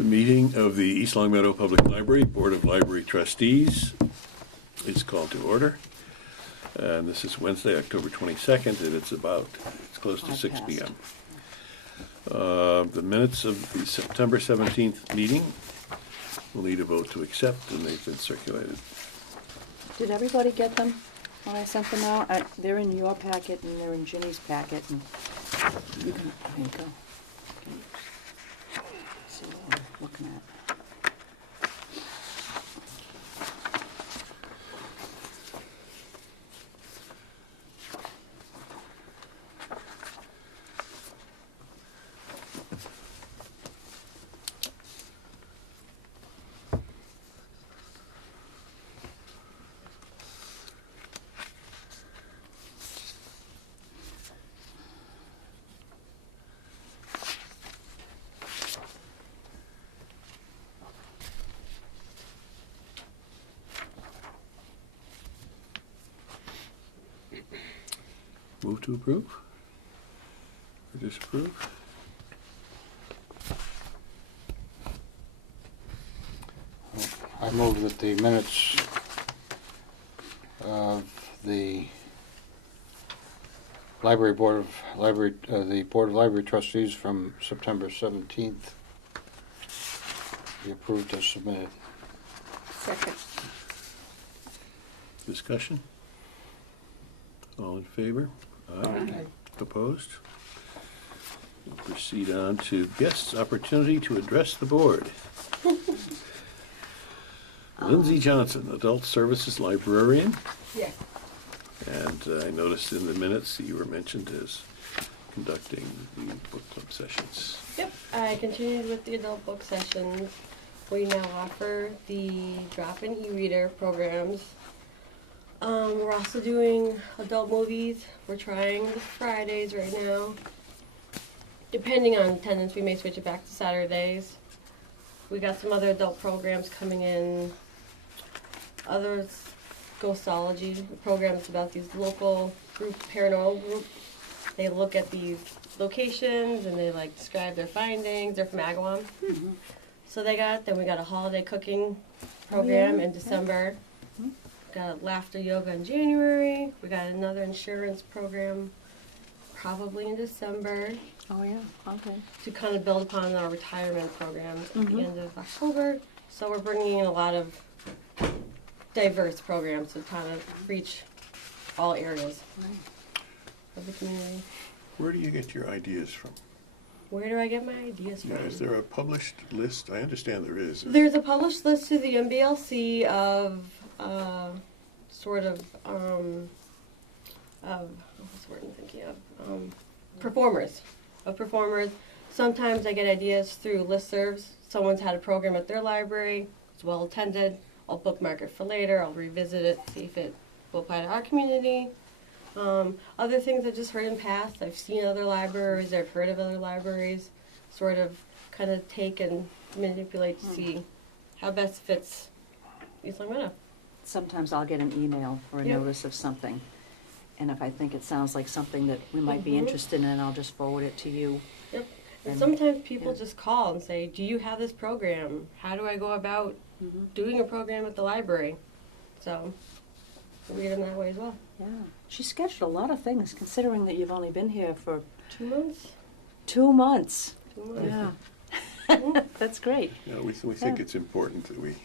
The meeting of the East Long Meadow Public Library Board of Library Trustees is called to order. And this is Wednesday, October 22nd, and it's close to 6 p.m. The minutes of the September 17th meeting will need a vote to accept, and they've been circulated. Did everybody get them when I sent them out? They're in your packet and they're in Ginny's packet. And you can, there you go. See what I'm looking at. Move to approve or disapprove? I move that the minutes of the the Board of Library Trustees from September 17th be approved as submitted. Second. Discussion? All in favor? Aye. Opposed? We'll proceed on to guests' opportunity to address the board. Lindsay Johnson, Adult Services Librarian. Yes. And I noticed in the minutes that you were mentioned as conducting the book club sessions. Yep, I continued with the adult book sessions. We now offer the drop-in e-reader programs. We're also doing adult movies. We're trying the Fridays right now. Depending on attendance, we may switch it back to Saturdays. We got some other adult programs coming in. Others, Ghostology, programs about these local paranormal groups. They look at these locations and they describe their findings. They're from Agawam. Mm-hmm. So then we got a holiday cooking program in Yeah. December. Got laughter yoga in January. We got another insurance program probably in December Oh, yeah, okay. to kind of build upon our retirement programs at the Mhm. end of October. So we're bringing in a lot of diverse programs to kind of reach all areas Right. of the community. Where do you get your ideas from? Where do I get my ideas from? Yeah, is there a published list? I understand there is. There's a published list to the MBLC of what's the word I'm thinking of? Performers. Sometimes I get ideas through listservs. Someone's had a program at their library. It's well attended. I'll bookmark it for later. I'll revisit it, see if it will apply to our community. Other things I've just heard in past. I've seen other libraries. I've heard of other libraries. Sort of kind of take and manipulate to see how best fits East Long Meadow. Sometimes I'll get an email or a Yep. notice of something. And if I think it sounds like something that we might be Mhm. interested in, I'll just forward it to you. Yep. And And- sometimes people yeah. just call and say, do you have this program? How do I go about Mm-hmm. doing a program at the library? So we get them that way as well. Yeah. She scheduled a lot of things, considering that you've only been here for 2 months? 2 months. 2 months. Yeah. Mhm. That's great. Yeah, we think Yeah. it's important that we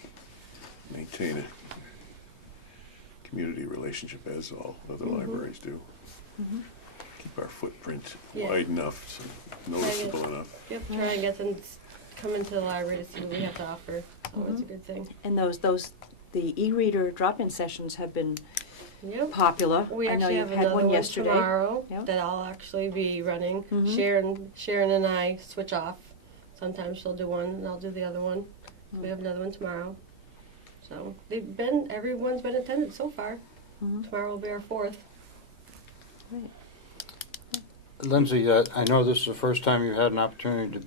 maintain a community relationship, as all other Mhm. libraries do. Mm-hmm. Keep our footprint Yeah. wide enough, so noticeable enough. Yep, try and get them to come into the library to see what we have to offer. It's always a Mhm. good thing. And the e-reader drop-in sessions have been Yep. popular. We I know actually you've have had another one one yesterday. tomorrow Yep. that I'll actually be running. Mhm. Sharon and I switch off. Sometimes she'll do one and I'll do the other one. We have another one tomorrow. So everyone's been attended so far. Mhm. Tomorrow will be our 4th. Right. Lindsay, I know this is the first time you had an opportunity to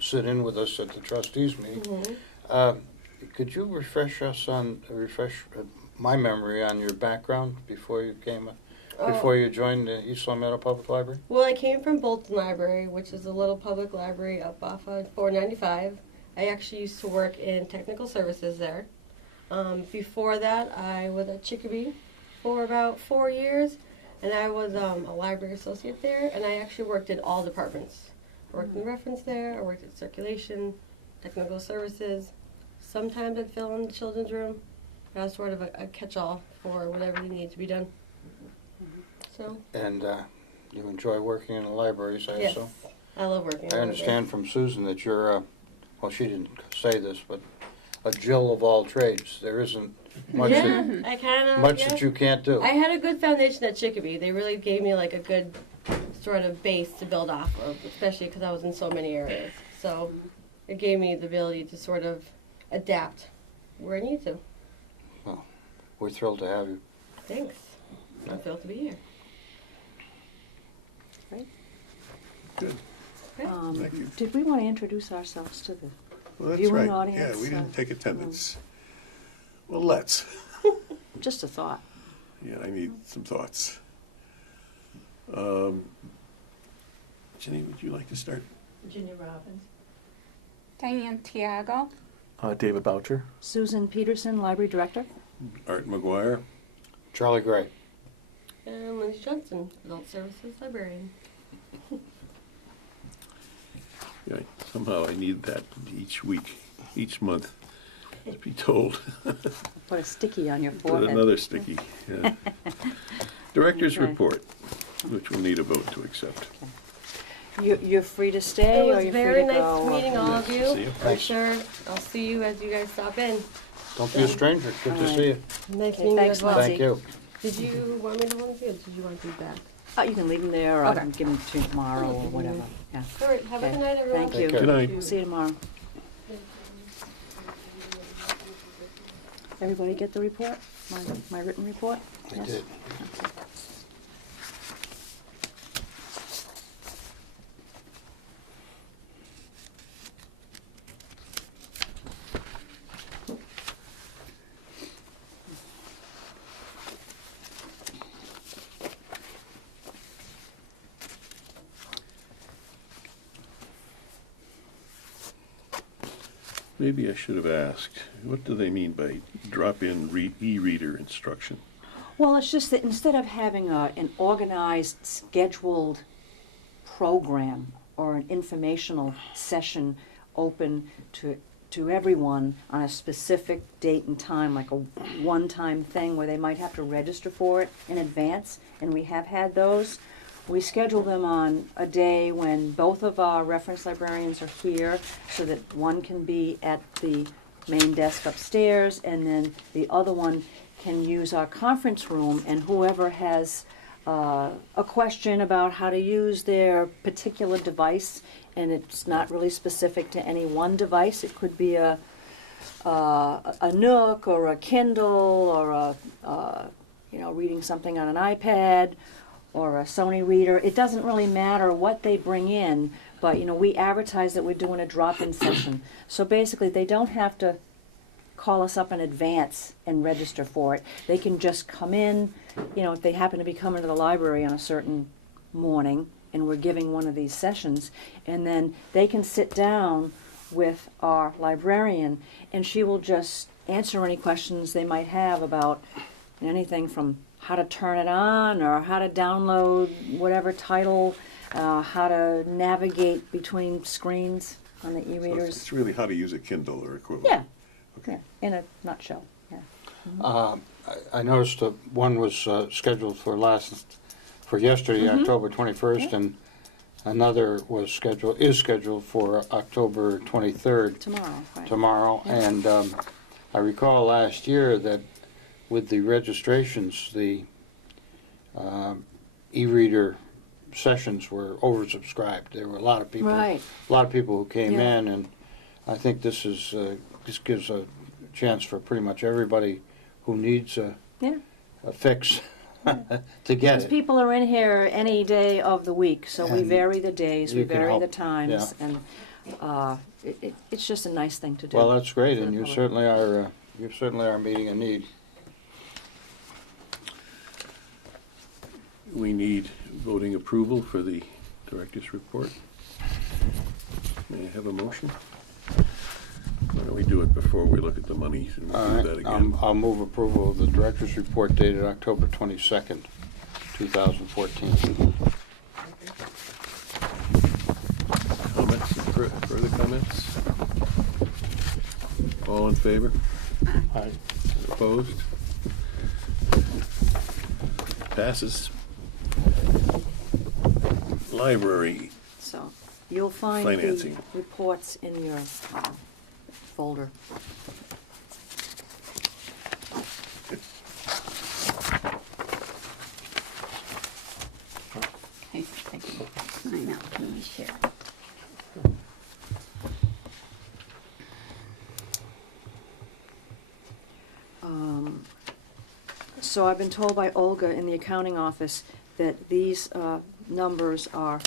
sit in with us at the trustees meeting. Mm-hmm. Could you refresh my memory on your background before you joined the East Long Meadow Public Library? Well, I came from Bolton Library, which is a little public library up off of 495. I actually used to work in technical services there. Before that, I was at Chicopee for about 4 years, and I was a library associate there, and I actually worked in all departments. I worked in reference there, I worked in circulation, technical services. Sometimes I'd fill in the children's room. I was sort of a catch-all for whatever needed to be done. So, And you enjoy working in the libraries, I yes, assume? I love working. I understand from Susan that you're, well, she didn't say this, but a Jill of all trades. There isn't much, Yeah, that, I kind of. much that you can't do. I had a good foundation at Chicopee. They really gave me like a good sort of base to build off of, especially because I was in so many areas. So it gave me the ability to sort of adapt where I need to. We're thrilled to have you. Thanks. I'm thrilled to be here. Good. Thank you. Did we want to introduce ourselves to the Well, that's viewing right. audience? Yeah, we didn't take attendance. Well, let's. Just a thought. Yeah, I need some thoughts. Jenny, would you like to start? Virginia Robbins. Diane Tiago. David Boucher. Susan Peterson, Library Director. Art McGuire. Charlie Gray. And Lindsay Johnson, Adult Services Librarian. Yeah, somehow I need that each week, each month, to be told. Put a sticky on your Put forehead. another sticky. Yeah. Director's Okay. report, which we'll need a vote to accept. You're free to stay, It or was you're very free to nice go. meeting all of Yeah, you. see you. I'm Thanks. sure I'll see you as you guys stop in. Don't be a stranger. Good to All right. see you. Nice Okay, meeting you thanks, as well. Lindsay. Thank you. Did you want me to hold it, or did you want these back? You can leave them there, or I Okay. can give them to you tomorrow, or whatever. Yeah. All right, have a Okay. good night, everyone. Thank you. Take Good care. night. We'll see you tomorrow. Everybody get the report? My written report? I Yes? did. Maybe I should have asked, what do they mean by drop-in e-reader instruction? Well, it's just that instead of having an organized, scheduled program or an informational session open to everyone on a specific date and time, like a one-time thing where they might have to register for it in advance, and we have had those, we schedule them on a day when both of our reference librarians are here, so that one can be at the main desk upstairs, and then the other one can use our conference room, and whoever has a question about how to use their particular device, and it's not really specific to any one device. It could be a Nook or a Kindle or reading something on an iPad or a Sony reader. It doesn't really matter what they bring in, but we advertise that we're doing a drop-in session. So basically, they don't have to call us up in advance and register for it. They can just come in, if they happen to be coming to the library on a certain morning and we're giving one of these sessions, and then they can sit down with our librarian and she will just answer any questions they might have about anything from how to turn it on or how to download whatever title, how to navigate between screens on the So e-readers. it's really how to use a Kindle or equivalent. Yeah. Okay. Yeah, in a nutshell, yeah. I noticed that one was scheduled for yesterday, Mhm. October 21st, Yeah. and another is scheduled for October 23rd, Tomorrow, right. tomorrow. Yeah. And I recall last year that with the registrations, the e-reader sessions were oversubscribed. There were a lot of people, Right. a lot of people who came Yeah. in, and I think this gives a chance for pretty much everybody who needs a Yeah. fix to get Because it. people are in here any day of the week, so we And vary the days, we you can vary help, the times, yeah. and it's just a nice thing to do. Well, that's great, for and the you public. certainly are meeting a need. We need voting approval for the director's report. May I have a motion? We do it before we look at the monies, and All we'll do that right, again. I'll move approval of the director's report dated October 22nd, 2014. Comments, further comments? All in favor? Aye. Opposed? Passes. Library, So you'll find Financing. the reports in your folder. I can sign out. Let me share. So I've been told by Olga in the accounting office that these numbers are,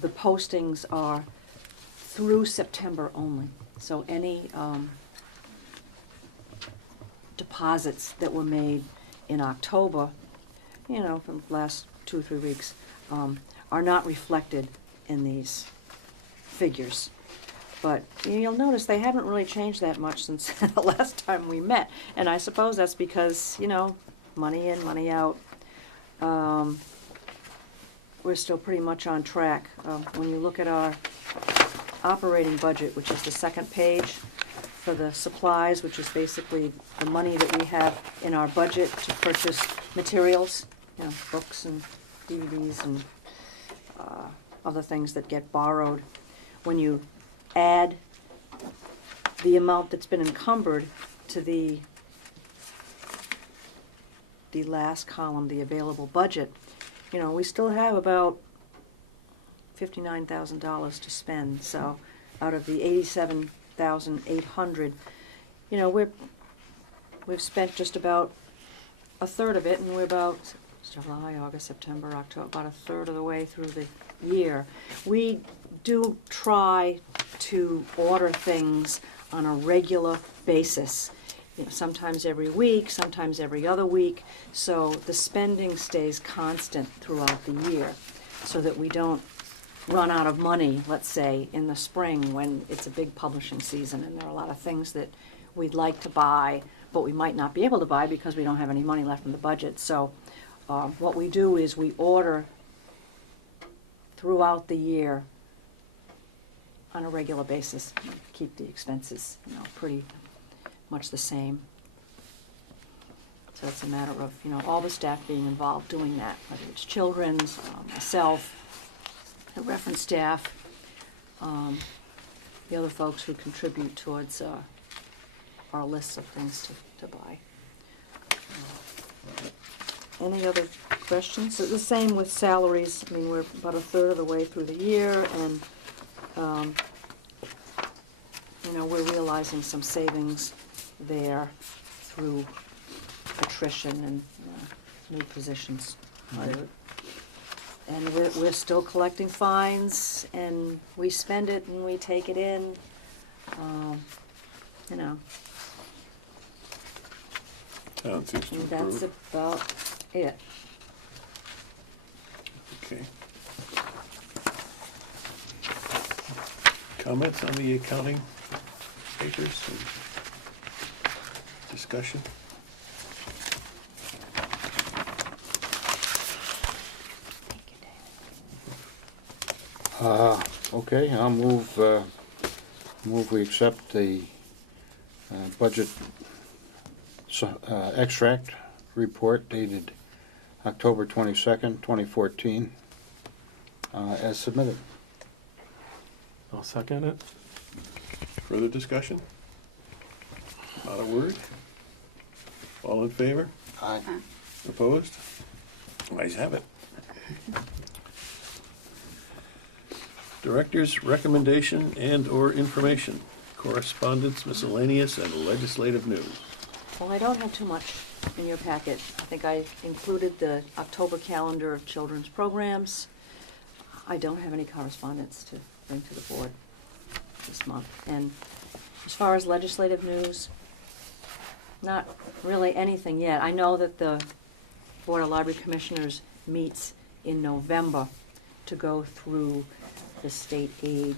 the postings are through September only. So any deposits that were made in October, you know, from the last 2 or 3 weeks, are not reflected in these figures. But you'll notice they haven't really changed that much since the last time we met. And I suppose that's because, you know, money in, money out. We're still pretty much on track. When you look at our operating budget, which is the second page, for the supplies, which is basically the money that we have in our budget to purchase materials, you know, books and DVDs and other things that get borrowed. When you add the amount that's been encumbered to the last column, the available budget, you know, we still have about $59,000 to spend. So out of the $87,800, you know, we've spent just about a third of it, and we're about July, August, September, October, about a third of the way through the year. We do try to order things on a regular basis. You know, sometimes every week, sometimes every other week, so the spending stays constant throughout the year, so that we don't run out of money, let's say, in the spring when it's a big publishing season and there are a lot of things that we'd like to buy, but we might not be able to buy because we don't have any money left in the budget. So what we do is we order throughout the year on a regular basis, keep the expenses, you know, pretty much the same. So it's a matter of, you know, all the staff being involved doing that, whether it's children's, myself, the reference staff, the other folks who contribute towards our lists of things to buy. Any other questions? The same with salaries. I mean, we're about a third of the way through the year, and you know, we're realizing some savings there through attrition and new positions. And we're still collecting fines, and we spend it and we take it in. You know, Town seems to and that's approve. about it. Okay. Comments on the accounting papers and discussion? Okay, I'll move we accept the budget extract report dated October 22nd, 2014, as submitted. I'll second it. Further discussion? Not a word? All in favor? Aye. Opposed? Ayes have it. Director's recommendation and/or information, correspondence, miscellaneous, and legislative news. Well, I don't have too much in your packet. I think I included the October calendar of children's programs. I don't have any correspondence to bring to the board this month. And as far as legislative news, not really anything yet. I know that the Board of Library Commissioners meets in November to go through the state aid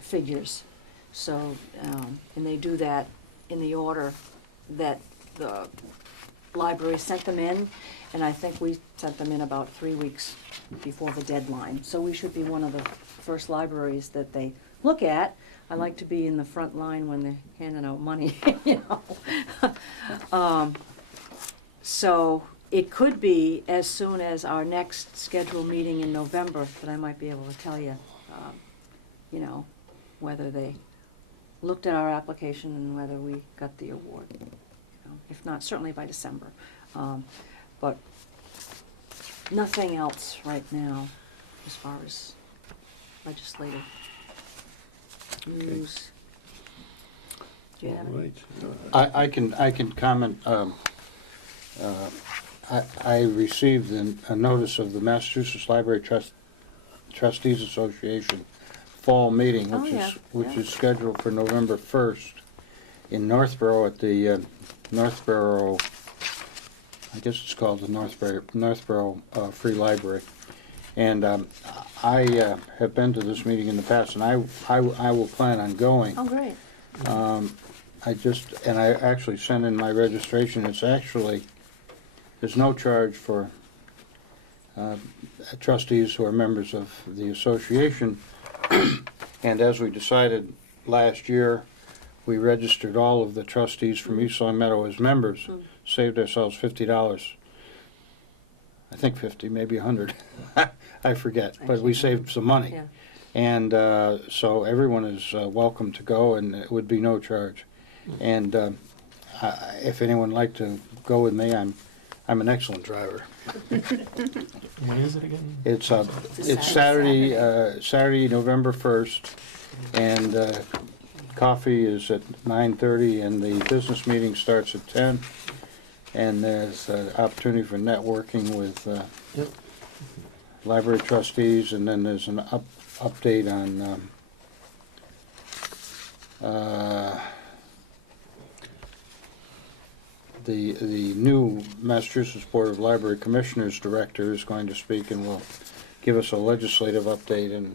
figures. So, and they do that in the order that the library sent them in, and I think we sent them in about 3 weeks before the deadline. So we should be one of the first libraries that they look at. I like to be in the front line when they're handing out money, you know. So it could be as soon as our next scheduled meeting in November that I might be able to tell you, you know, whether they looked at our application and whether we got the award. You know, if not, certainly by December. But nothing else right now as far as legislative news. Do you have any? Right. I can comment. I received a notice of the Massachusetts Library Trustees Association fall meeting, Oh, yeah, which yeah. is scheduled for November 1st in Northborough at the Northborough. I guess it's called the Northborough Free Library, and I have been to this meeting in the past, and I will plan on going. Oh, great. I actually sent in my registration. It's actually, there's no charge for trustees who are members of the association. And as we decided last year, we registered all of the trustees from East Long Meadow as members, saved ourselves $50. I think 50, maybe 100. I forget, but we saved some money. Yeah. And so everyone is welcome to go, and it would be no charge. And if anyone would like to go with me, I'm an excellent driver. When is it again? It's Saturday. Saturday, November 1st, and coffee is at 9:30, and the business meeting starts at 10. And there's an opportunity for networking with Yep. library trustees, and then there's an update on the new Massachusetts Board of Library Commissioners Director is going to speak and will give us a legislative update, and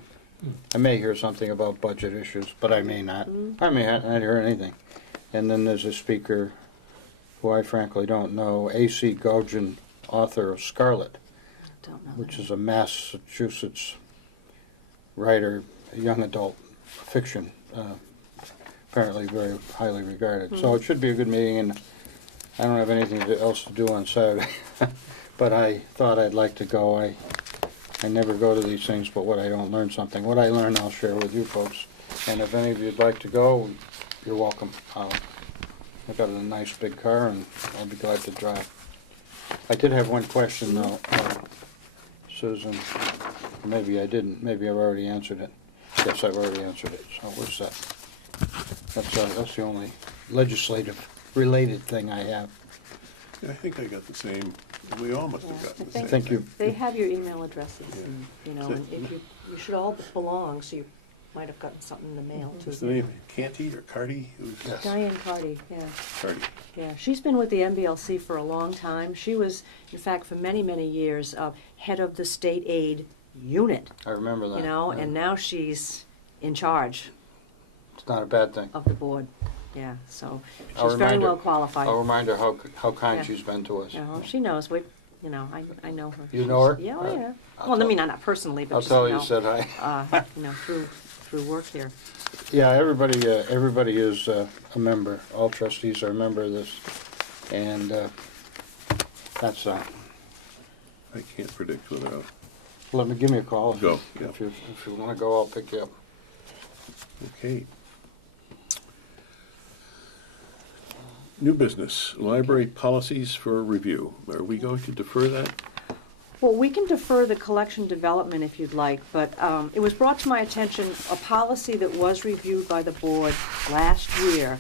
I may hear something about budget issues, but I may not. I may not hear anything. And then there's a speaker who I frankly don't know, A.C. Gogin, author of Scarlet, Don't know. which is a Massachusetts writer, a young adult fiction, apparently very highly regarded. So it should be a good meeting, and I don't have anything else to do on Saturday, but I thought I'd like to go. I never go to these things, but what I don't learn something. What I learn, I'll share with you folks. And if any of you'd like to go, you're welcome. I've got a nice big car, and I'll be glad to drive. I did have one question, though, Susan. Maybe I didn't. Maybe I've already answered it. Yes, I've already answered it. So what's that? That's the only legislative-related thing I have. I think I got the same, we all must have Yeah, gotten I the same. think Thank you. They have your email addresses, and, you know, So- and if you should all belong, so you might have gotten something in the mail, too. What's the name? Canty or Carty? Who's Yes. Diane Carty, yeah. Carty. Yeah, she's been with the MBLC for a long time. She was, in fact, for many, many years, head of the state aid unit, I remember that. you know, Yeah. and now she's in charge It's not a bad thing. of the board. Yeah, so I'll she's very remind her- well qualified. I'll remind her how kind Yeah. she's been to us. You know, she knows, you know, I know her. You know her? Yeah, oh, Right. yeah. I'll Well, I tell- mean, not personally, but I'll just, tell you her know, you said hi. you know, through work here. Yeah, everybody is a member. All trustees are a member of this, and that's. I can't predict without. Give me a call. Go, yeah. If you want to go, I'll pick you up. Okay. New business, library policies for review. Are we going to defer that? Well, we can defer the collection development if you'd like, but it was brought to my attention, a policy that was reviewed by the board last year,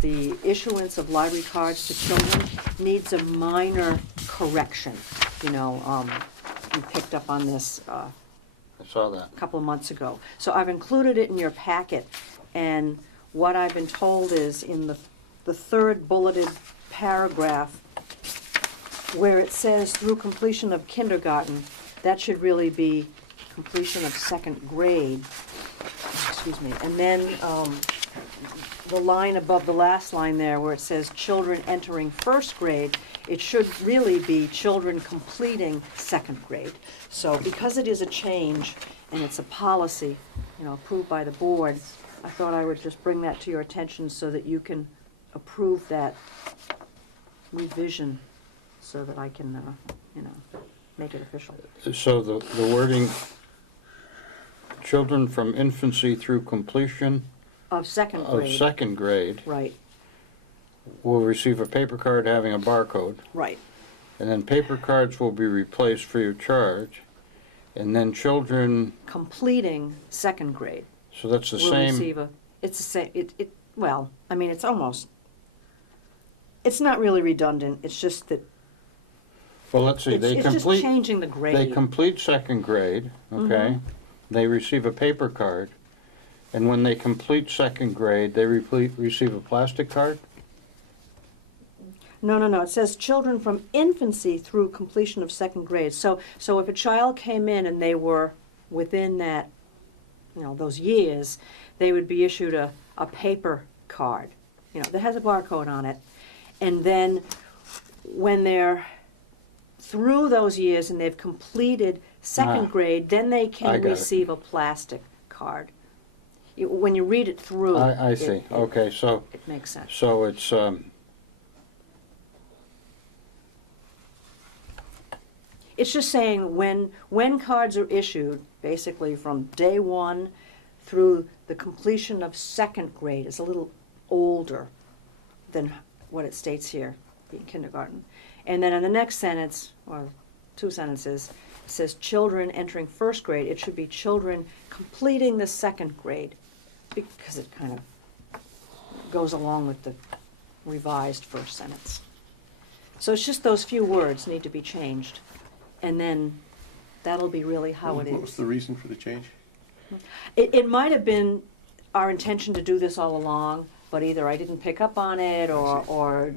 the issuance of library cards to children, needs a minor correction. You know, we picked up on this I saw that. a couple of months ago. So I've included it in your packet, and what I've been told is in the third bulleted paragraph, where it says through completion of kindergarten, that should really be completion of second grade. Excuse me. And then the line above the last line there where it says children entering first grade, it should really be children completing second grade. So because it is a change and it's a policy, approved by the board, I thought I would just bring that to your attention so that you can approve that revision so that I can, make it official. So the wording, children from infancy through completion Of second of grade. second grade Right, will receive a paper card having a barcode, right. and then paper cards will be replaced free of charge, and then children, Completing second grade so that's the will same, receive it's the same, well, I mean, it's almost, it's not really redundant, it's just that, well, let's see, it's just changing the grade. they complete second grade, okay? They receive a paper card, and when they complete second grade, they receive a plastic card? No, it says children from infancy through completion of second grade. So if a child came in and they were within that, those years, they would be issued a paper card, that has a barcode on it. And then when they're through those years and they've completed second grade, then they I can got it. receive a plastic card. When you read it through, I see, okay, so, it makes sense. so it's, It's just saying when cards are issued, basically from day one through the completion of second grade, it's a little older than what it states here in kindergarten. And then in the next sentence, or two sentences, it says children entering first grade. It should be children completing the second grade, because it kind of goes along with the revised first sentence. So it's just those few words need to be changed. And then that'll be really how it What was is. the reason for the change? It might have been our intention to do this all along, but either I didn't pick up on it or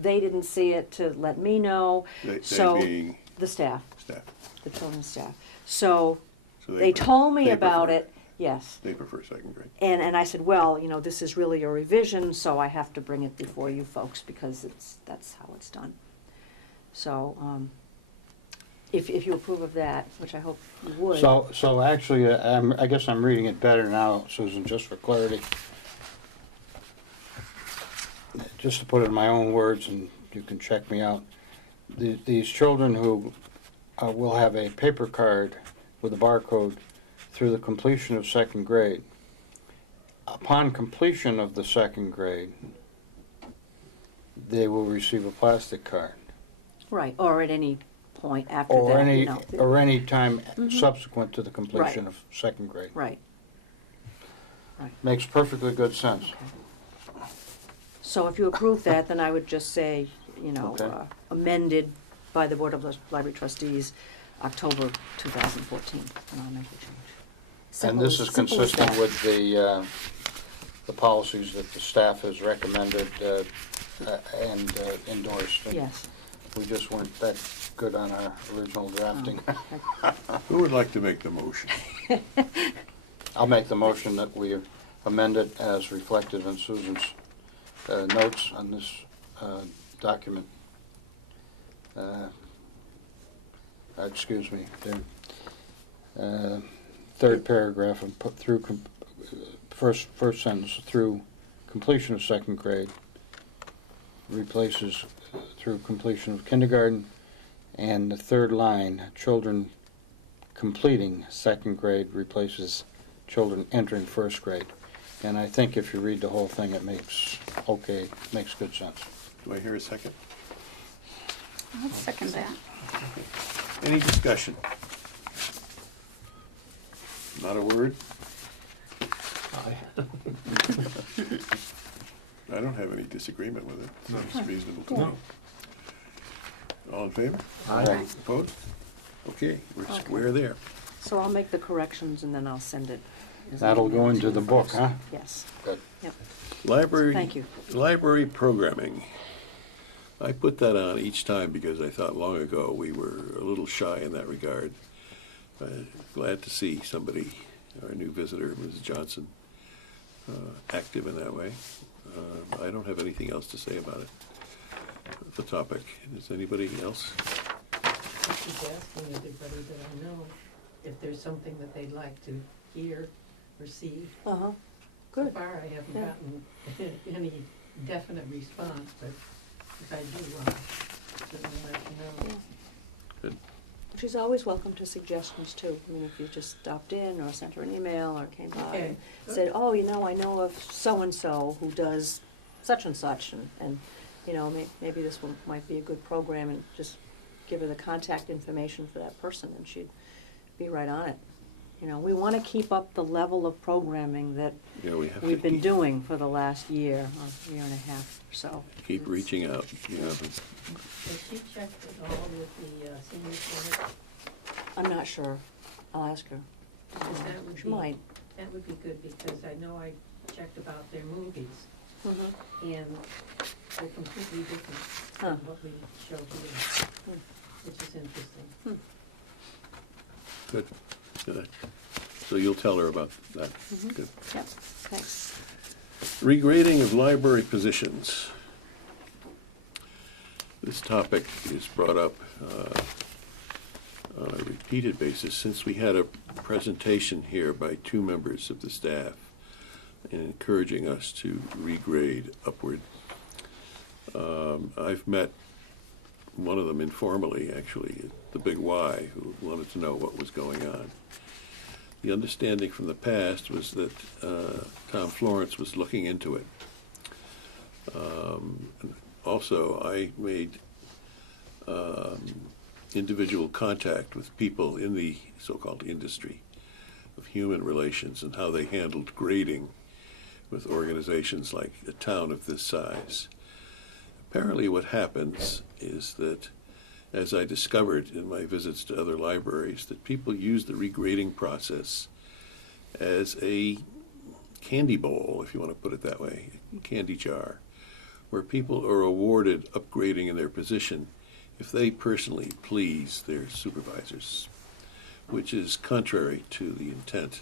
they didn't see it to let me know. They So being the staff, staff. the children's staff. So So they told me they about prefer- it, yes. They prefer second grade. And I said, well, this is really a revision, so I have to bring it before you folks because that's how it's done. So, if you approve of that, which I hope you would. so actually, I guess I'm reading it better now, Susan, just for clarity. Just to put it in my own words, and you can check me out. These children who will have a paper card with a barcode through the completion of second grade. Upon completion of the second grade, they will receive a plastic card. Right, or at any point after Or that. any time subsequent to the completion Right. of second grade. Right. Makes perfectly good sense. Okay. So if you approve that, then I would just say, Okay. amended by the Board of Library Trustees, October 2014, and I'll make the change. And Simple this as- is simple as consistent that. with the policies that the staff has recommended and endorsed. And Yes. we just weren't that good on our original drafting. Who would like to make the motion? I'll make the motion that we amend it as reflected in Susan's notes on this document. Excuse me, the third paragraph, and put through, first sentence, through completion of second grade, replaces through completion of kindergarten, and the third line, children completing second grade replaces children entering first grade. And I think if you read the whole thing, it makes good sense. Do I hear a second? I'll second that. Any discussion? Not a word? Aye. I don't have any disagreement with it. Seems reasonable to me. No. All in favor? Aye. Opposed? Okay, we're Okay. square there. So I'll make the corrections and then I'll send it. as an That'll email go to into you the book, folks. huh? Yes. Good. Yep. Library. Thank you. Library programming. I put that on each time because I thought long ago we were a little shy in that regard. Glad to see somebody, our new visitor, Mrs. Johnson, active in that way. I don't have anything else to say about it, the topic. Does anybody else? I keep asking everybody that I know if there's something that they'd like to hear or see. Uh-huh, So good. far, I haven't Yeah. gotten any definite response, but if I do, I'll certainly let you know. Good. She's always welcome to suggestions too. I mean, if you just stopped in or sent her an email or came by Okay, and good. said, oh, you know, I know of so-and-so who does such and such, and you know, maybe this one might be a good program, and just give her the contact information for that person, and she'd be right on it. You know, we want to keep up the level of programming that Yeah, we have we've to been keep, doing for the last year and a half or so. keep reaching out. You know, Has she checked at all with the senior center? I'm not sure. I'll ask her. Because that would She be, might. that would be good, because I know I checked about their movies, Mhm. and they're completely different Huh. from what we show here, Hmm. which is interesting. good. Good. So you'll tell her about that. Mhm. Good. Yep, thanks. Regrading of library positions. This topic is brought up on a repeated basis since we had a presentation here by two members of the staff encouraging us to regrade upward. I've met one of them informally, actually, at the Big Y, who wanted to know what was going on. The understanding from the past was that Tom Florence was looking into it. And also, I made individual contact with people in the so-called industry of human relations and how they handled grading with organizations like a town of this size. Apparently what happens is that, as I discovered in my visits to other libraries, that people use the regrading process as a candy bowl, if you want to put it that way, candy jar, where people are awarded upgrading in their position if they personally please their supervisors, which is contrary to the intent,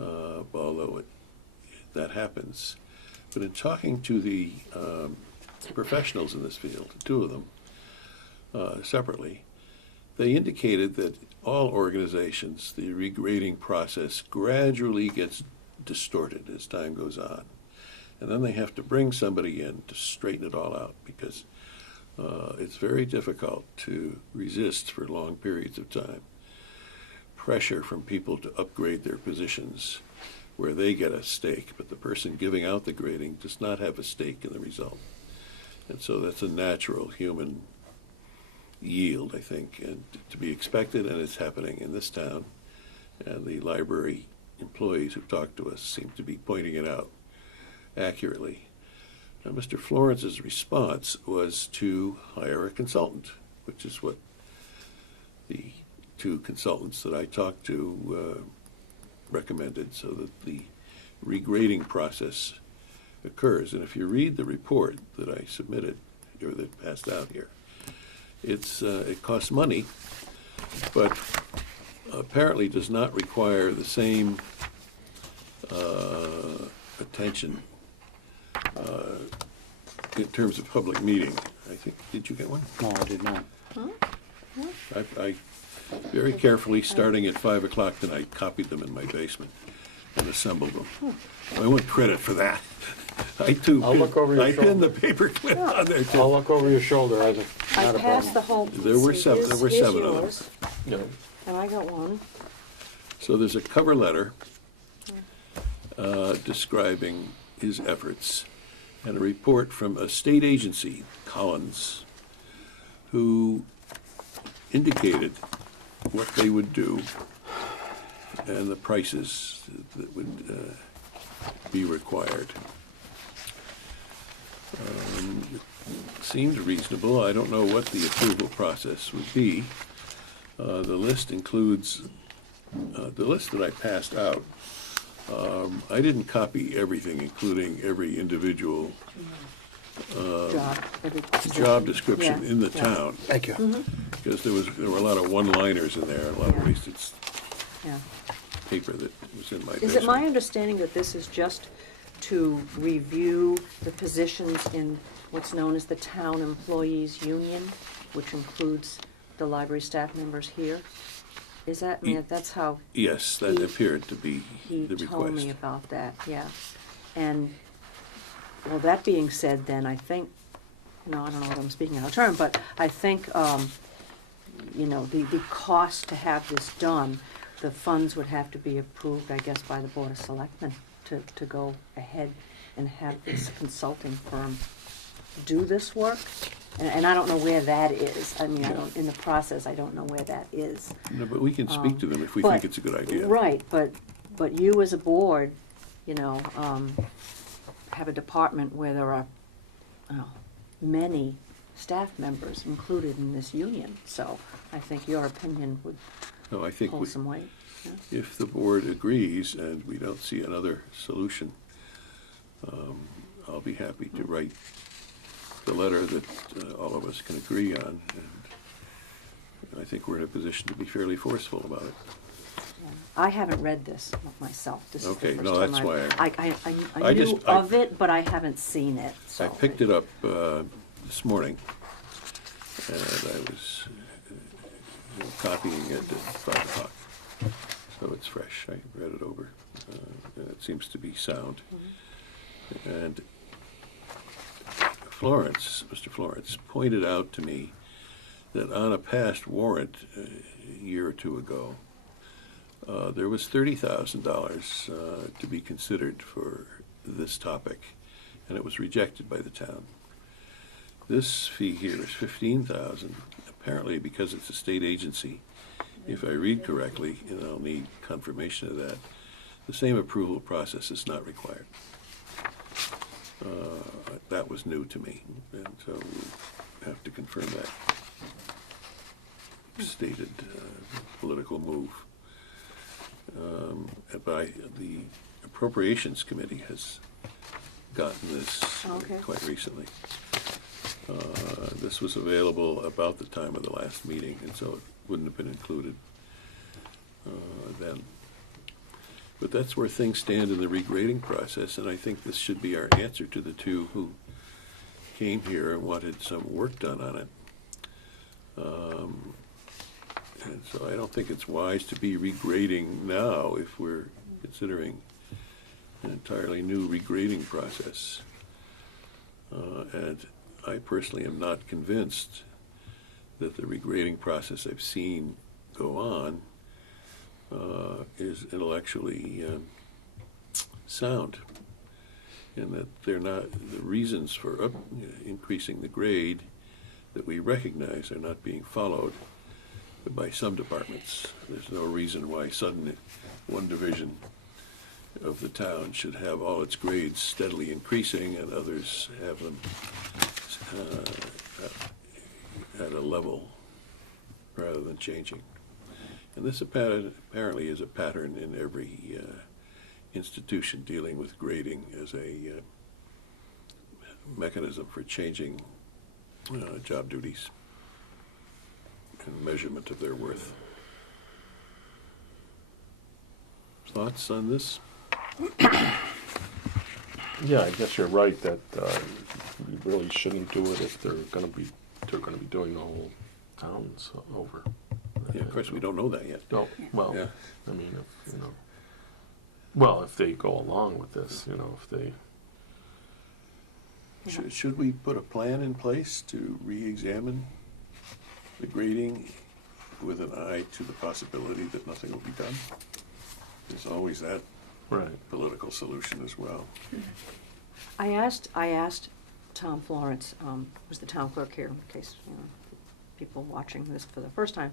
although that happens. But in talking to the professionals in this field, two of them, separately, they indicated that all organizations, the regrading process gradually gets distorted as time goes on. And then they have to bring somebody in to straighten it all out, because it's very difficult to resist for long periods of time pressure from people to upgrade their positions where they get a stake, but the person giving out the grading does not have a stake in the result. And so that's a natural human yield, I think, and to be expected, and it's happening in this town. And the library employees who've talked to us seem to be pointing it out accurately. Now, Mr. Florence's response was to hire a consultant, which is what the two consultants that I talked to recommended, so that the regrading process occurs. And if you read the report that I submitted, or that passed out here, it costs money, but apparently does not require the same attention in terms of public meeting. I think, did you get one? No, I did not. I very carefully, starting at 5 o'clock tonight, copied them in my basement and assembled them. I want credit for that. I too, I'll look over your I pinned the shoulder. paper clip on there I'll too. look over your shoulder. I Not a passed the problem. whole. There were see, seven- there were here's 7 of them. yours, No. And I got one. So there's a cover letter describing his efforts, and a report from a state agency, Collins, who indicated what they would do and the prices that would be required. It seemed reasonable. I don't know what the approval process would be. The list includes, the list that I passed out. I didn't copy everything, including every individual job description Yeah, in the yeah. town, Thank you. because there were a lot of one-liners in there, a lot of wasted Yeah. paper that was in my Is it my basement. understanding that this is just to review the positions in what's known as the Town Employees Union, which includes the library staff members here? Is that, I mean, that's how Yes, that He- appeared to be he the told me request. about that, yeah. And, well, that being said, then, I think, no, I don't know what I'm speaking out of turn, but I think, you know, the cost to have this done, the funds would have to be approved, I guess, by the Board of Selectmen to go ahead and have this consulting firm do this work. And I don't know where that is. I mean, I don't, in the process, I don't know where that is. No, but we can speak to them if we but- think it's a good idea. Right, but you as a board, you know, have a department where there are many staff members included in this union. So I think your opinion would No, I think hold some weight. Yeah. if the board agrees and we don't see another solution, I'll be happy to write the letter that all of us can agree on. And I think we're in a position to be fairly forceful about it. Yeah. I haven't read this myself. This is the Okay, first no, time that's I I knew just- of it, but I haven't seen it. So I picked it up this morning, and I was copying it at 5 o'clock. So it's fresh. I read it over, and it seems to be sound. And Mr. Florence, pointed out to me that on a past warrant a year or two ago, there was $30,000 to be considered for this topic, and it was rejected by the town. This fee here is $15,000, apparently because it's a state agency. If I read correctly, and I'll need confirmation of that, the same approval process is not required. That was new to me, and so we'll have to confirm that stated political move. The Appropriations Committee has gotten this Okay. quite recently. This was available about the time of the last meeting, and so it wouldn't have been included then. But that's where things stand in the regrading process, and I think this should be our answer to the two who came here and wanted some work done on it. And so I don't think it's wise to be regrading now if we're considering an entirely new regrading process. And I personally am not convinced that the regrading process I've seen go on is intellectually sound, and that they're not, the reasons for increasing the grade that we recognize are not being followed by some departments. There's no reason why suddenly one division of the town should have all its grades steadily increasing and others have them at a level rather than changing. And this apparently is a pattern in every institution dealing with grading as a mechanism for changing job duties and measurement of their worth. Thoughts on this? Yeah, I guess you're right that we really shouldn't do it if they're gonna be doing the whole towns over. Yeah, of course, we don't know that yet. No, well, Yeah. I mean, if, well, if they go along with this, if they, Should we put a plan in place to re-examine the grading with an eye to the possibility that nothing will be done? There's always that right. political solution as well. I asked Tom Florence, who's the town clerk here, in case people watching this for the first time.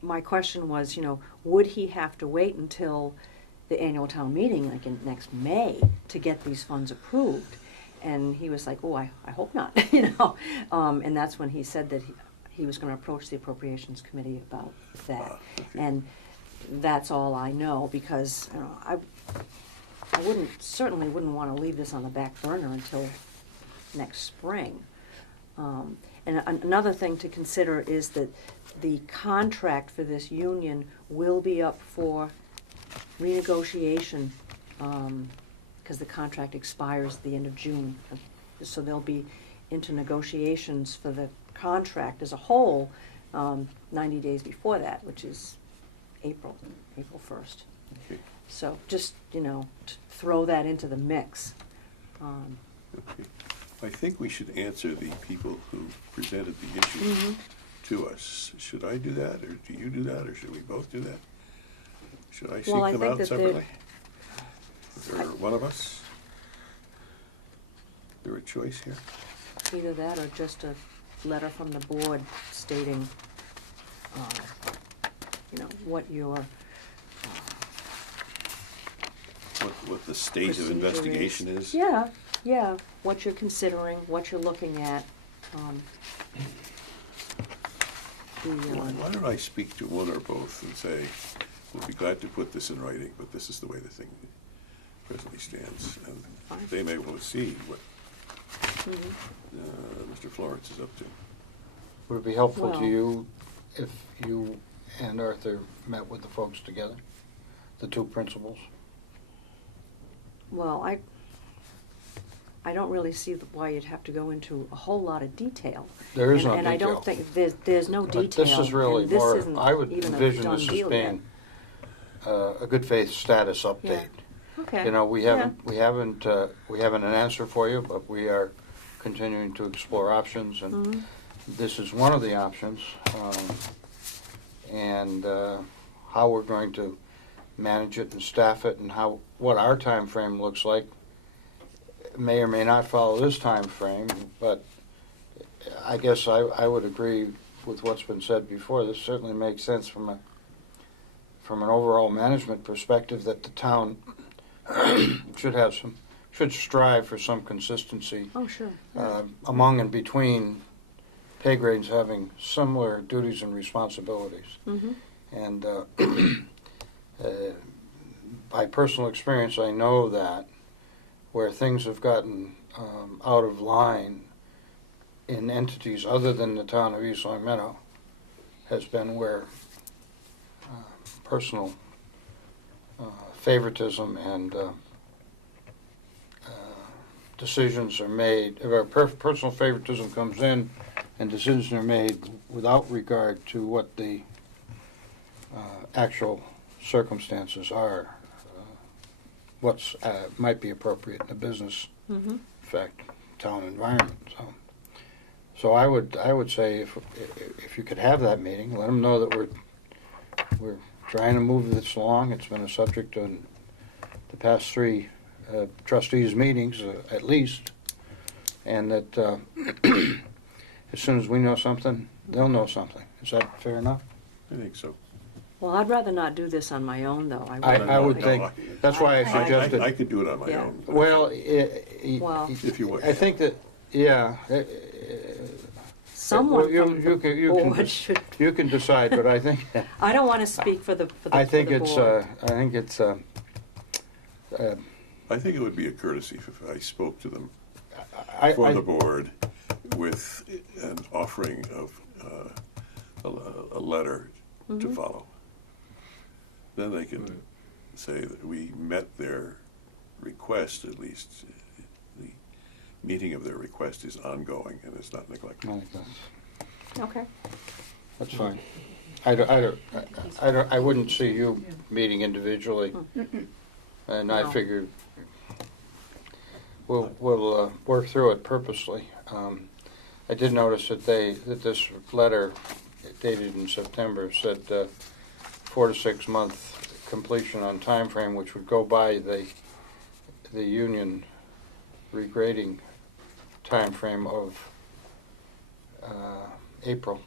My question was, would he have to wait until the annual town meeting, like in next May, to get these funds approved? And he was like, "Oh, I hope not," And that's when he said that he was going to approach the appropriations committee about that. Okay. And that's all I know, because I certainly wouldn't want to leave this on the back burner until next spring. And And another thing to consider is that the contract for this union will be up for renegotiation, because the contract expires at the end of June. So they'll be into negotiations for the contract as a whole, 90 days before that, which is April 1st. Okay. So just, to throw that into the mix. Okay. I think we should answer the people who presented the issue to us. Should I do that, or do you do that, or should we both do that? Should I seek Well, I them think out that separately? Or one of us? Is there a choice here? Either that or just a letter from the board stating, what your What the state of procedure investigation is? Yeah, what you're considering, what you're looking at. Why don't I speak to one or both and say, we'll be glad to put this in writing, but this is the way the thing presently stands. And they may want to see what Mr. Florence is up to. Would it be helpful to Well- you if you and Arthur met with the folks together, the two principals? Well, I don't really see why you'd have to go into a whole lot of detail. There is no And I don't detail. think, there's no But detail. this is really and this more, isn't I would even a envision done this as deal yet. being a good faith status update. Okay. You know, we haven't an answer for you, but we are continuing to explore options, and this is one of the options. And how we're going to manage it and staff it, and what our time frame looks like may or may not follow this time frame. But I guess I would agree with what's been said before. This certainly makes sense from an overall management perspective, that the town should strive for some consistency Oh, sure. among and between pay grades having similar duties and responsibilities. Mm-hmm. And by personal experience, I know that where things have gotten out of line in entities other than the town of East Long Meadow has been where personal favoritism and decisions are made, if personal favoritism comes in and decisions are made without regard to what the actual circumstances are, what's might be appropriate in a business, in fact, town environment. So I would say if you could have that meeting, let them know that we're trying to move this along. It's been a subject on the past 3 trustees meetings at least, and that as soon as we know something, they'll know something. Is that fair enough? I think so. Well, I'd rather not do this on my own, though. I would think, that's why I suggested. I could do it on my Yeah. own. Well, Well, If you would. I think that, yeah. someone you from the can- board should, You can decide, but I think, I don't want to speak for the I think for the board. I think it would be a courtesy if I spoke to them I, for the board with an offering of a letter to follow. Then they can say that we met their request, at least the meeting of their request is ongoing and is not neglected. Okay. That's fine. I wouldn't see you meeting individually, and I No. figured we'll work through it purposely. I did notice that this letter dated in September said 4 to 6 month completion on time frame, which would go by the union regrading time frame of April.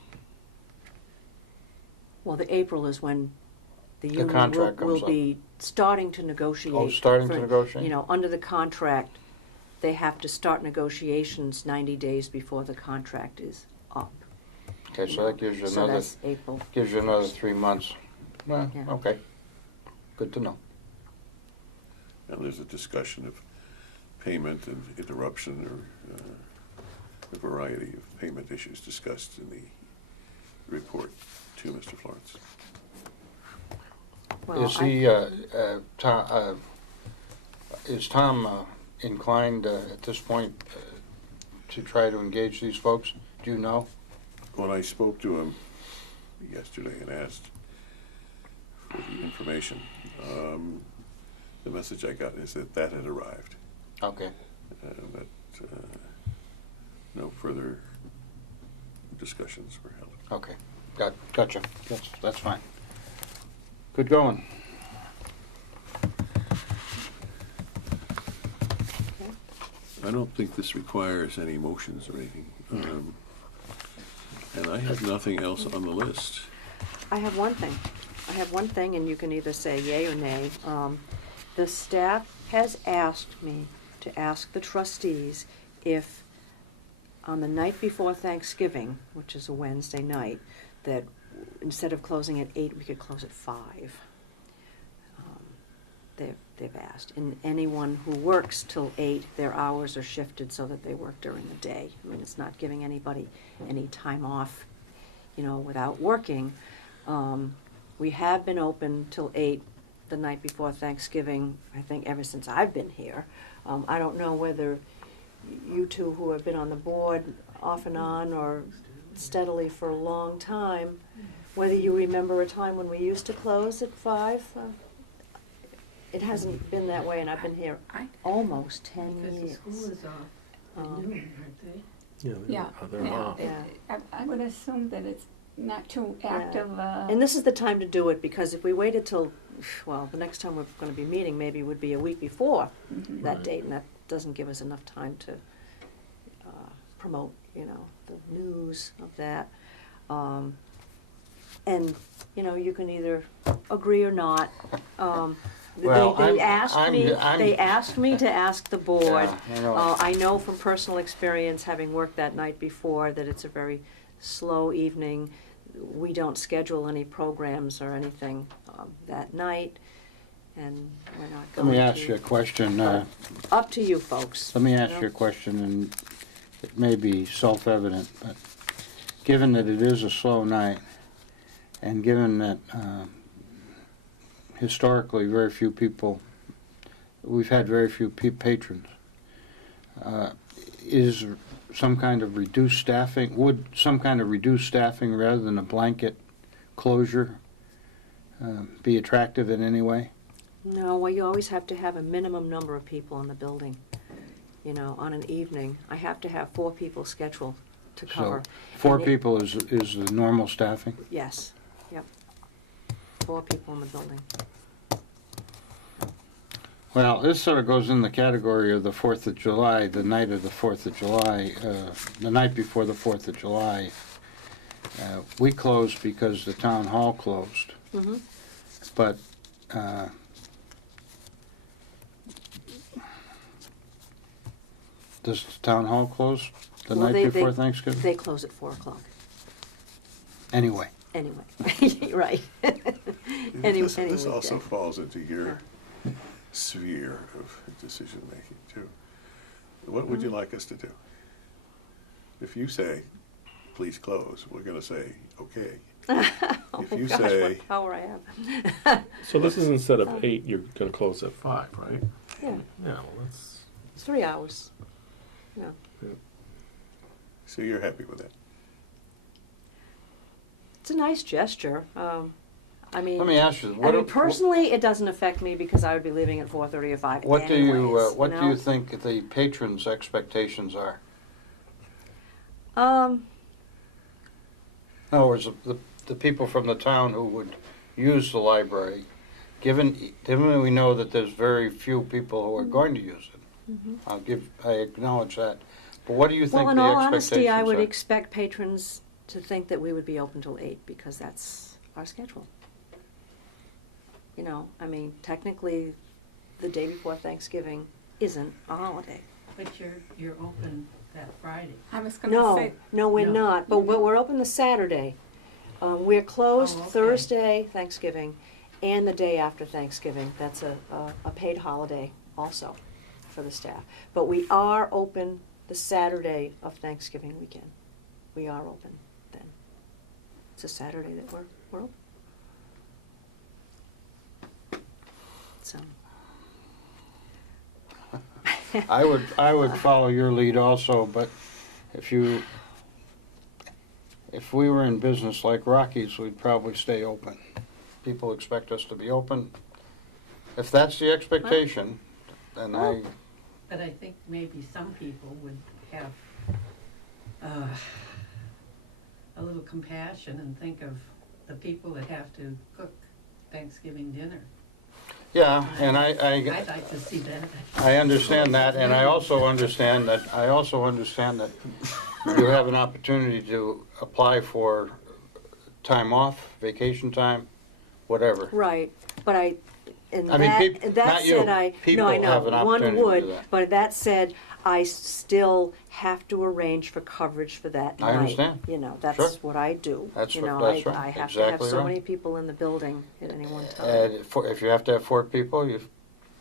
Well, the April is when the union contract will comes up. be starting to negotiate. Oh, starting to for- negotiate? You know, under the contract, they have to start negotiations 90 days before the contract is up. Okay, so that gives you So another that's April. 3 months. Well, Yeah. okay, good to know. And there's a discussion of payment and interruption or a variety of payment issues discussed in the report to Mr. Florence. Well, Is he, is Tom inclined at this point to try to engage these folks? Do you know? When I spoke to him yesterday and asked for the information, the message I got is that that had arrived. Okay. That no further discussions were held. Okay. Gotcha. That's fine. Good going. I don't think this requires any motions or anything. And I have nothing else on the list. I have one thing, and you can either say yay or nay. The staff has asked me to ask the trustees if on the night before Thanksgiving, which is a Wednesday night, that instead of closing at 8, we could close at 5. They've asked. And anyone who works till 8, their hours are shifted so that they work during the day. I mean, it's not giving anybody any time off, without working. We have been open till 8 the night before Thanksgiving, I think ever since I've been here. I don't know whether you two who have been on the board off and on or steadily for a long time, whether you remember a time when we used to close at 5. It hasn't been that way, and I've been here almost 10 Because years. the school is off at noon, aren't they? Yeah, they're off. Yeah. I would assume that it's not too active. And this is the time to do it, because if we waited till, the next time we're going to be meeting maybe would be a week before that Right. date, and that doesn't give us enough time to promote, the news of that. And, you can either agree or not. Well, They I'm- asked me to ask the board. Yeah, I know. I know from personal experience, having worked that night before, that it's a very slow evening. We don't schedule any programs or anything that night, and we're not Let going to. me ask you a question. Up to you folks. Let me ask you a question, and it may be self-evident, but given that it is a slow night, and given that historically we've had very few patrons, is some kind of reduced staffing, would some kind of reduced staffing rather than a blanket closure be attractive in any way? No, well, you always have to have a minimum number of people in the building. On an evening, I have to have 4 people scheduled to cover. So 4 And people is the normal staffing? Yes, yep. 4 people in the building. Well, this sort of goes in the category of the 4th of July, the night of the 4th of July, the night before the 4th of July. We closed because the town hall closed, Mm-hmm. but does the town hall close the Well, night before Thanksgiving? They close at 4 o'clock. Anyway, Anyway, right. This Anyway, also yeah. falls into your sphere of decision-making, too. What would you like us to do? If you say, please close, we're going to say, okay. Oh, If you gosh, say- what power I have. So this is instead of 8, you're gonna close at 5, right? Yeah, Yeah, well, that's, it's 3 hours. Yeah. So you're happy with that? It's a nice gesture. I mean, let me ask you, personally, it doesn't affect me because I would be leaving at 4:30 or 5 what do you anyways, what do know? you think the patrons' expectations are? Um, In other words, the people from the town who would use the library, given we know that there's very few people who are going to use it. I acknowledge that. But what do you think well, in the all expectations honesty, I would are? expect patrons to think that we would be open till 8 because that's our schedule. I mean, technically, the day before Thanksgiving isn't a holiday. But you're open that Friday. I was going to say, No, we're No. not, but we're open the Saturday. We're closed Oh, okay. Thursday, Thanksgiving, and the day after Thanksgiving. That's a paid holiday also for the staff. But we are open the Saturday of Thanksgiving weekend. We are open then. It's a Saturday that we're open. So. I would follow your lead also, but if we were in business like Rockies, we'd probably stay open. People expect us to be open. If that's the expectation, then But I think maybe some people would have a little compassion and think of the people that have to cook Thanksgiving dinner. yeah, and I'd like to see that. I understand that, and I also understand that you have an opportunity to apply for time off, vacation time, whatever. Right, but I mean, that not you. said, People no, I know, have an one opportunity to would, do that. but that said, I still have to arrange for coverage for that night. I understand. You know, that's Sure. what I do. That's You what- know, that's right. I have to have Exactly so right. many people in the building at any one time. And if you have to have 4 people, you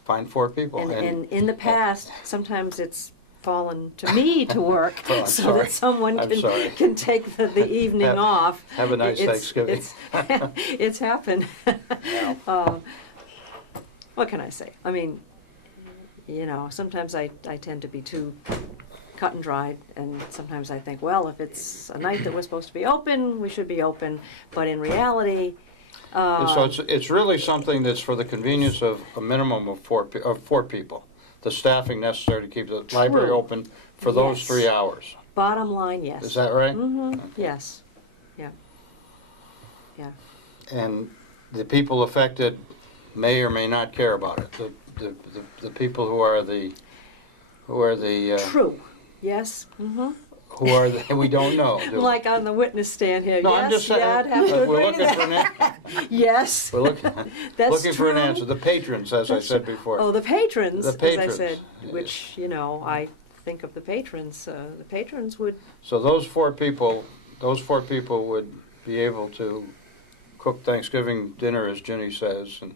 find 4 people. And in the past, sometimes it's fallen to me to work Oh, I'm so sorry. that someone I'm sorry. can take the evening Have- off. have a nice Thanksgiving. It's happened. What can I say? I mean, you know, sometimes I tend to be too cut and dried, and sometimes I think, well, if it's a night that we're supposed to be open, we should be open. But in reality, And so it's really something that's for the convenience of a minimum of 4 people. The staffing necessary to keep the library True. open for those Yes. 3 hours. bottom line, yes. Is that right? Mm-hmm, yes. Yeah. Yeah. And the people affected may or may not care about it. The people who are the True. Yes. Mm-hmm. we don't know. do we? Like on the witness stand here. No, yes, I'm just saying. yeah, I'd have to We're agree to looking for that. an Yes. We're looking, That's looking for an true. answer. The patrons, as That's I said true. before. Oh, the patrons, The patrons, as I said, yes. which, you know, I think of the patrons. The patrons would, So those 4 people would be able to cook Thanksgiving dinner, as Ginny says, and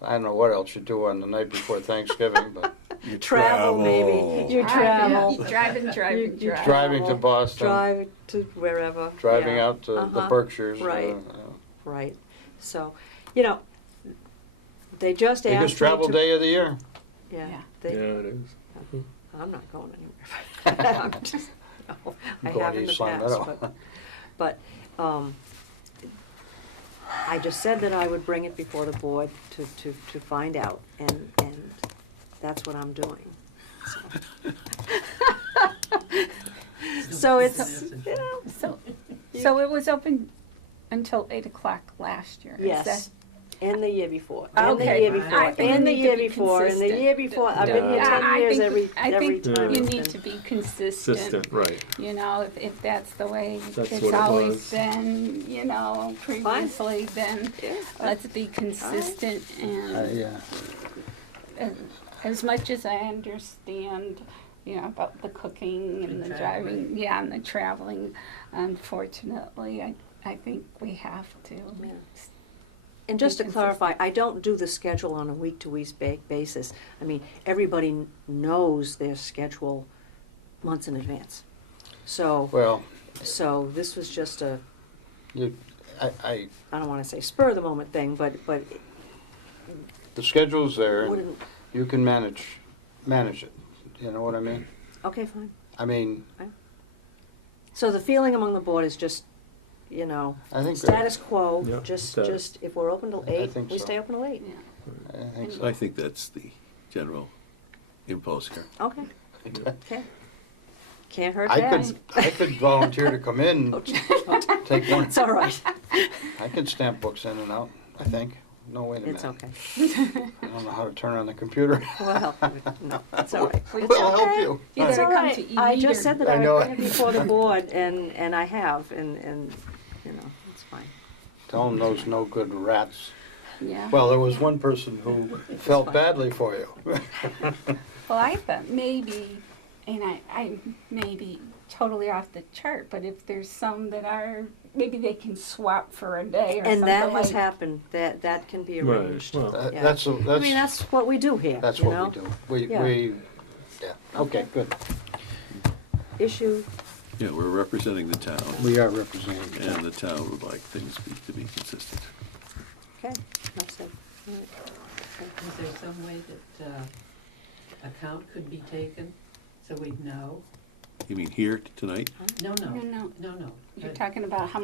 I don't know what else you do on the night before Thanksgiving, but You travel maybe. You travel. Driving. driving to Boston, Drive to wherever. driving yeah. out to the Uh-huh. Berkshires. Right. Right. So, you know, they just asked Biggest me travel to, day of the year. Yeah. Yeah. They, Yeah, it is. I'm not going anywhere. I'm just, no, I Going have in to the East Long past, Meadow. but I just said that I would bring it before the board to find out, and that's what I'm doing. So it's, you know, So it was open until 8 o'clock last year. Is yes, that- and the year before, and the Okay. year before, I think and we the need year to be before, and the consistent. year before. I've been here Yeah, 10 I years think, every I think time. you it's need been- to be consistent. Consistent, right. You know, if that's the way That's it's what it always was. been, you know, previously, then Yeah. let's be consistent and Yeah. as much as I understand, you know, about the cooking and the driving, yeah, and the traveling, unfortunately, I think we have to. Yeah. And just to clarify, I don't do the schedule on a week-to-week basis. I mean, everybody knows their schedule months in advance. So, Well, this was just a, I I don't want to say spur-of-the-moment thing, but the schedule's there, and wouldn't, you can manage it. You know what I mean? okay, fine. I mean, So the feeling among the board is just, you know, I think status quo, Yeah, just, status. if we're open till 8, think we so. stay open till 8. Yeah. I think so. I think that's the general impulse here. Okay, okay. Can't hurt I that. could volunteer to come in, Oh, take one. It's all right. I can stamp books in and out, I think. No, wait a minute. It's okay. I don't know how to turn on the computer. Well, no, it's all right. We'll It's help okay. you. You It's better all come right. to I e-reader. just said that I I know would bring it. it before the board, and I have, and, you know, it's fine. Tell them those no good rats. Yeah. Well, there was one person who felt fine. badly for you. Well, I thought maybe, and I may be totally off the chart, but if there's some that are, maybe they can swap for a day or something And that has like. happened, that can be Right, arranged. well, Yeah. That's, I mean, that's what we do here, that's you what know? we do. Yeah. Yeah, okay, good. issue. Yeah, we're representing the town, We are representing. and the town would like things to be consistent. Okay, that's it. All right. Is there some way that account could be taken so we'd know? You mean here tonight? No, no, No. no. You're talking about how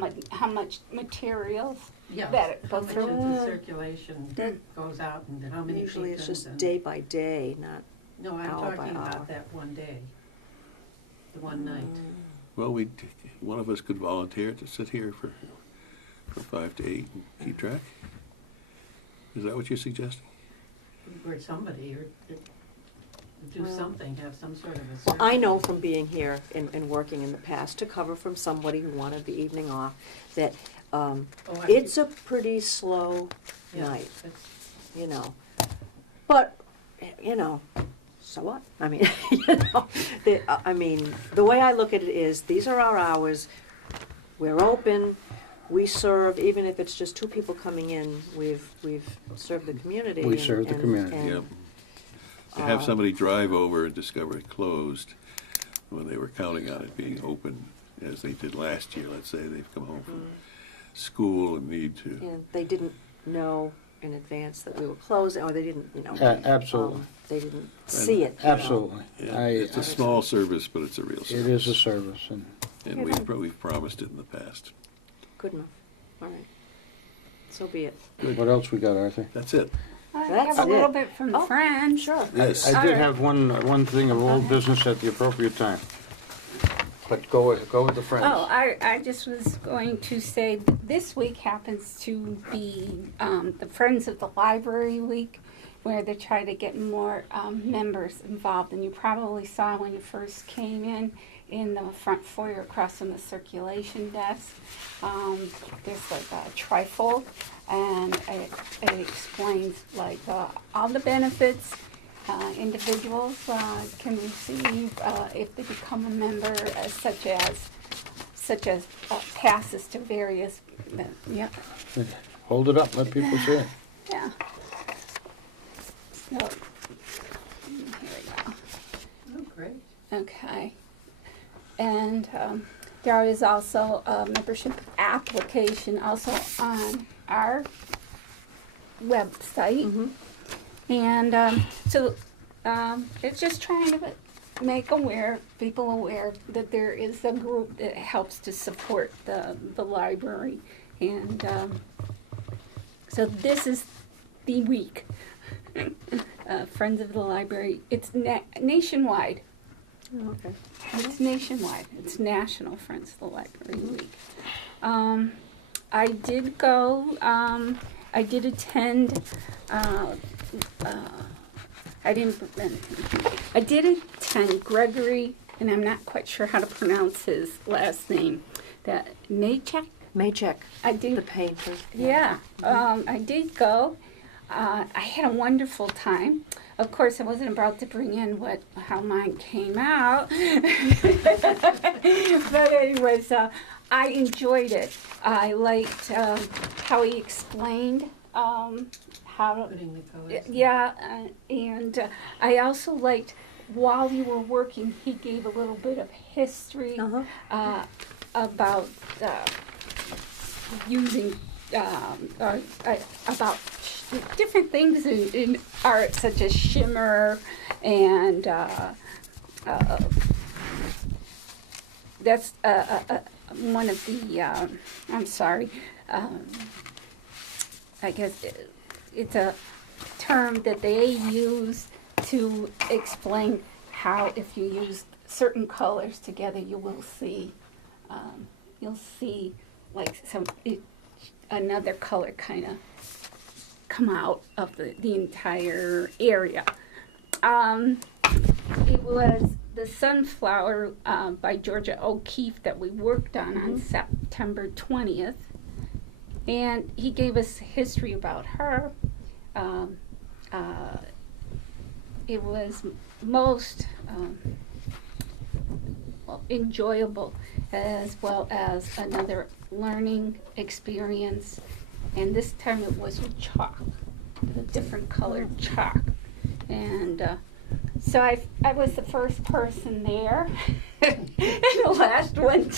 much materials Yeah, that how go much through. of the circulation goes out and how many Usually it's patrons just and- day by day, not, No, I'm hour by talking hour. about that one day, the one night. Well, one of us could volunteer to sit here for 5 to 8 and keep track. Is that what you're suggesting? Or somebody, or do Well- something, have some sort of a. well, I know circular- from being here and working in the past, to cover from somebody who wanted the evening off, that Oh, I- it's a pretty slow yeah, night, that's- you know. But, you know, so what? I mean, you know, I mean, the way I look at it is, these are our hours, we're open, we serve, even if it's just 2 people coming in, we've served the community. We serve the community. and, Yep. To have uh, somebody drive over and discover it closed when they were counting on it being open, as they did last year, let's say they've come home from school and need to. And they didn't know in advance that we were closed, or they didn't, you know. Absolutely. They didn't see it. you know. Absolutely. Yeah, it's a small service, but it's a real It service. is a service, and And Yeah. we've promised it in the past. Good enough. All right. So be it. what else we got, Arthur? That's it. I That's have a little it. bit from the Oh, Friends. Sure. Yes. I All did right. have one thing of old business at the appropriate time. But go with the friends. Oh, I just was going to say this week happens to be the Friends of the Library Week, where they try to get more members involved. And you probably saw when you first came in the front foyer across from the circulation desk, there's like a trifold, and it explains like all the benefits individuals can receive if they become a member, such as passes to various, yeah, Hold it up, let people see it. yeah. So, here we go. Oh, great. Okay. And there is also a membership application also on our website. Mm-hmm. And so it's just trying to make people aware that there is a group that helps to support the library. And so this is the week. Friends of the Library. It's nationwide. Oh, okay. It's nationwide. It's National Friends of the Library Week. I did go. I did attend. I did attend Gregory, and I'm not quite sure how to pronounce his last name. That Maycheck. Maycheck, I the did. painter. Yeah, I did go. I had a wonderful time. Of course, I wasn't about to bring in how mine came out, but anyways, I enjoyed it. I liked how he explained how to. Putting the colors. Yeah, and I also liked while you were working, he gave a little bit of history Uh-huh. about using about different things in art, such as shimmer and that's one of the. I'm sorry. I guess it's a term that they use to explain how if you use certain colors together, you will see, you'll see like another color kind of come out of the entire area. It was The Sunflower by Georgia O'Keeffe that we worked on September 20th. And he gave us history about her. It was most enjoyable, as well as another learning experience. And this time it was with chalk, a different colored chalk. And So I was the first person there, and the last one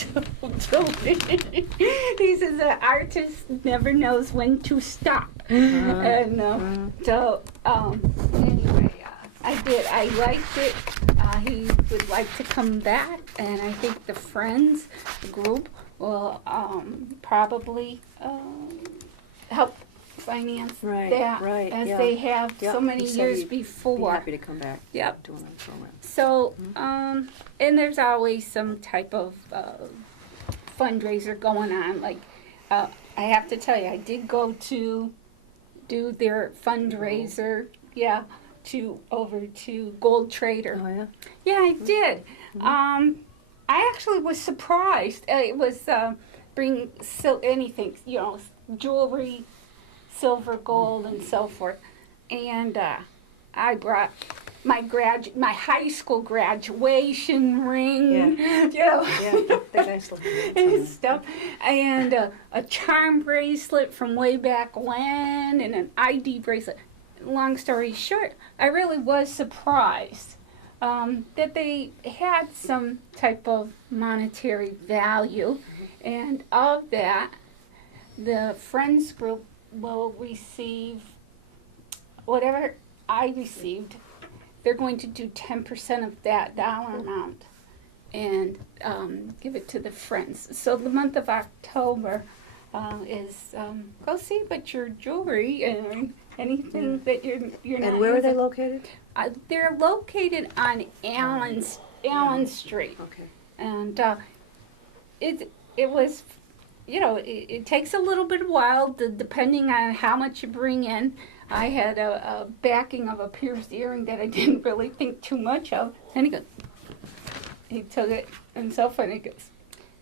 told me. He says an artist never knows when to stop, and so anyway, I did. I liked it. He would like to come back, and I think the Friends group will probably help finance Right, that right, as yeah. they have Yep, so many he said years he'd Be before. happy to come back. Yep. Doing a program. So, and there's always some type of fundraiser going on. Like, I have to tell you, I did go to do their fundraiser, over to Gold Trader. Oh, yeah? Yeah, I did. I actually was surprised. It was bring anything, jewelry, silver, gold, and so forth. And I brought my high school graduation ring, Yeah, they're nice looking. and stuff, and a charm bracelet from way back when, and an ID bracelet. Long story short, I really was surprised that they had some type of monetary value, and of that, the Friends group will receive whatever I received. They're going to do 10% of that dollar amount and give it to the Friends. So the month of October is go see but your jewelry and anything that you're not And where are they using. located? They're located on Allen Street, Okay. and it was, it takes a little bit of while depending on how much you bring in. I had a backing of a pierced earring that I didn't really think too much of, and he took it and so forth. And he goes,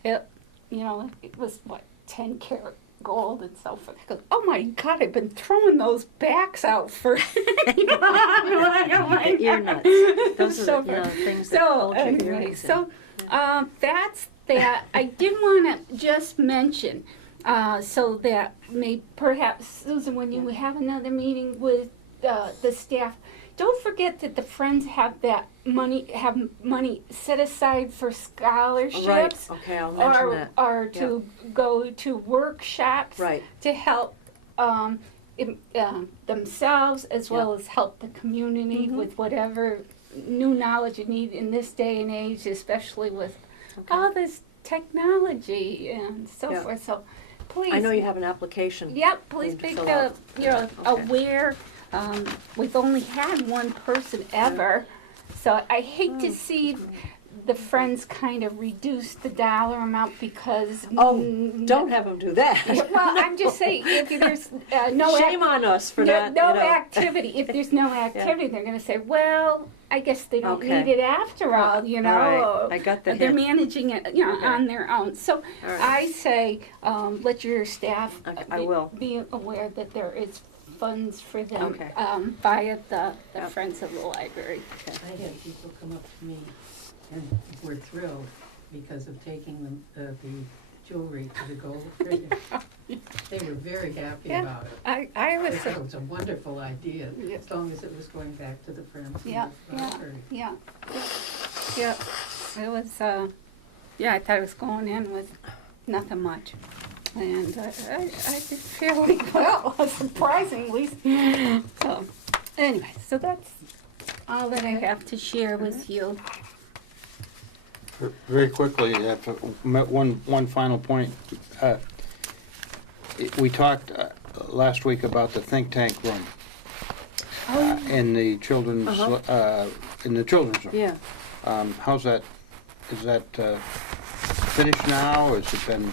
it was what 10 karat gold and so forth. He goes, oh my God, I've been throwing those backs out for. The ear nuts. Those are So the things that So hold your anyway, earrings in. so that's that. I did want to just mention so that perhaps Susan, when you have another meeting with the staff, don't forget that the Friends have money set aside for scholarships. Right, okay, I'll mention that. Or to go to workshops Right. to help themselves as well as help the community with whatever new knowledge you need in this day and age, especially with all this technology and so Yeah. forth. So please. I know you have an application. Yep, please need to make fill out. Okay. aware. We've only had one person ever, so I hate to see the Friends kind of reduce the dollar amount because. Oh, don't have them do that. Well, I'm just saying, if there's no Shame on us for that. no activity. If there's no activity, they're going to say, well, I guess they don't Okay. need it after all, All right. I got the They're hint. managing it, Okay. on their own. So All right. I say, let your staff Okay, I will. be aware that there is funds for them Okay. via the Yep. Friends of the Library. I had people come up to me and were thrilled because of taking the jewelry to the gold trader. They were very happy Yeah. about it. I They was, thought it was a wonderful idea, Yeah. as long as it was going back to the Friends of Yeah, the yeah. Library. yeah, it was, I thought it was going in with nothing much. And I did fairly well, surprisingly. So, anyway, so that's all that I have to share with you. Very quickly, one final point. We talked last week about the think tank room in the children's room. Yeah. How's that? Is that finished now? Has it been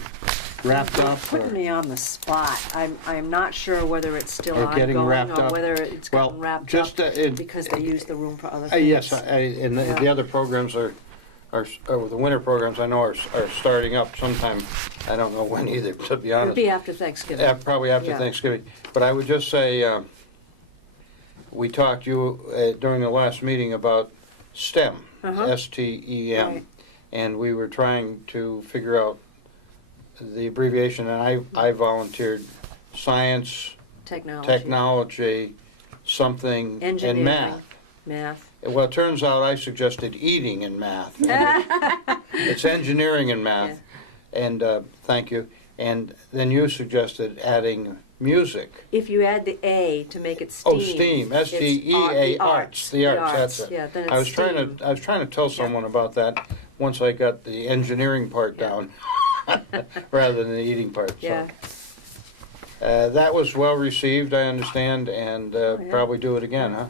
wrapped up? Putting me on the spot. I'm not sure whether it's still Or getting ongoing wrapped or up. whether it's Well, gotten wrapped just, up it- because they use the room for other things. Yes, and the other programs the winter programs I know are starting up sometime. I don't know when either, to be It'll honest. be after Thanksgiving. Probably after Yeah. Thanksgiving. But I would just say, we talked during the last meeting about STEM, STEM, Right. and we were trying to figure out the abbreviation, and I volunteered science, Technology. technology, something, and Engineering. math. Math. Well, it turns out I suggested eating in math. It's engineering and math. And, thank you. And then you suggested adding music. If you add the A to make it STEAM. Oh, STEAM, it's STEA, the arts, the arts, that's it. Yeah, then it's I was STEAM. trying to tell someone about that once I got the engineering part down, rather than the eating part, so. Yeah. That was well received, I understand, and yeah. probably do it again, huh?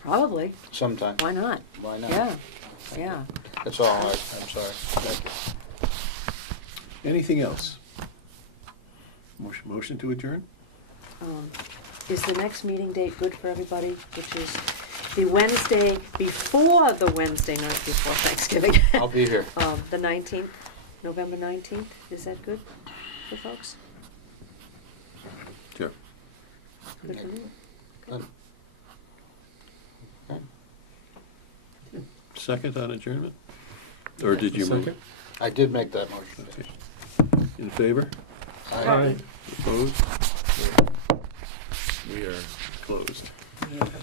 Probably. Sometime. Why not? Why not? Yeah. Yeah. That's all, I'm sorry. Thank you. Anything else? Motion to adjourn? Is the next meeting date good for everybody? Which is the Wednesday before the Wednesday night before Thanksgiving. I'll be here. The 19th, November 19th. Is that good for folks? Sure. Good for me. Good. Okay. Second on adjournment? Or did you move? Second. I did make that motion. Okay. In favor? Aye. Opposed? We are closed.